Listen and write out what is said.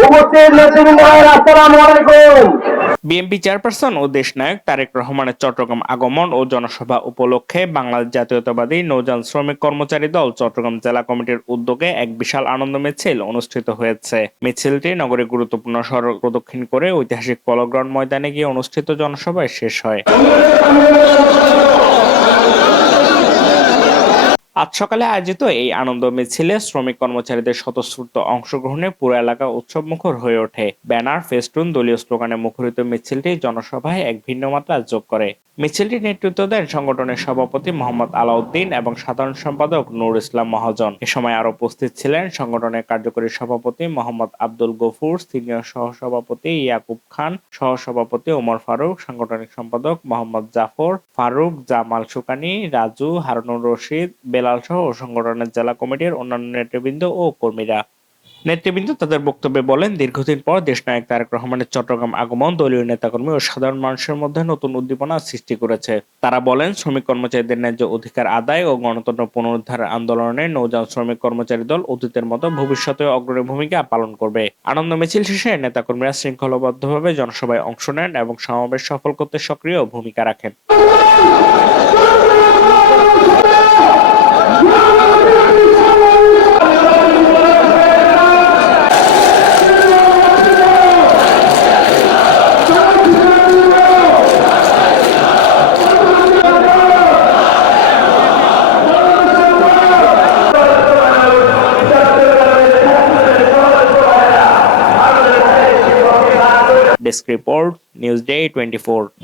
উপস্থিত নেতৃবৃন্দ আসসালামু আলাইকুম। বিএনপি চেয়ারপারসন ও দেশনায়ক তারেক রহমানের চট্টগ্রাম আগমন ও জনসভা উপলক্ষে বাংলাদেশ জাতীয়তাবাদী নৌযান শ্রমিক কর্মচারী দল চট্টগ্রাম জেলা কমিটির উদ্যোগে এক বিশাল আনন্দ মিছিল অনুষ্ঠিত হয়েছে। মিছিলটি নগরের গুরুত্বপূর্ণ সড়ক প্রদক্ষিণ করে ঐতিহাসিক পলো গ্রাউন্ড ময়দানে গিয়ে অনুষ্ঠিত জনসভায় শেষ হয়। আজ সকালে আয়োজিত এই আনন্দ মিছিলে শ্রমিক কর্মচারীদের স্বতঃস্ফূর্ত অংশগ্রহণে পুরো এলাকা উৎসবমুখর হয়ে ওঠে। ব্যানার, ফেস্টুন, দলীয় স্লোগানে মুখরিত মিছিলটি জনসভায় এক ভিন্ন মাত্রা যোগ করে। মিছিলটি নেতৃত্ব দেন সংগঠনের সভাপতি মোহাম্মদ আলাউদ্দিন এবং সাধারণ সম্পাদক নূর ইসলাম মহাজন। এ সময় আরো উপস্থিত ছিলেন সংগঠনের কার্যকরী সভাপতি মোহাম্মদ আব্দুল গফুর, সিনিয়র সহসভাপতি ইয়াকুব খান, সহসভাপতি ওমর ফারুক, সাংগঠনিক সম্পাদক মোহাম্মদ জাফর, ফারুক, জামাল সুকানি, রাজু, হারুনুর রশিদ, বেলাল সহ সংগঠনের জেলা কমিটির অন্যান্য নেতৃবৃন্দ ও কর্মীরা। নেতৃবৃন্দ তাদের বক্তব্যে বলেন, দীর্ঘদিন পর দেশনায়ক তারেক রহমানের চট্টগ্রাম আগমন দলীয় নেতাকর্মী ও সাধারণ মানুষের মধ্যে নতুন উদ্দীপনা সৃষ্টি করেছে। তারা বলেন, শ্রমিক কর্মচারীদের ন্যায্য অধিকার আদায় ও গণতন্ত্র পুনরুদ্ধারের আন্দোলনে নৌযান শ্রমিক কর্মচারী দল অতীতের মতো ভবিষ্যতে অগ্রণী ভূমিকা পালন করবে। আনন্দ মিছিল শেষে নেতাকর্মীরা শৃঙ্খলাবদ্ধভাবে জনসভায় অংশ নেন এবং সমাবেশ সফল করতে সক্রিয় ভূমিকা রাখেন। Desk report, news day 24।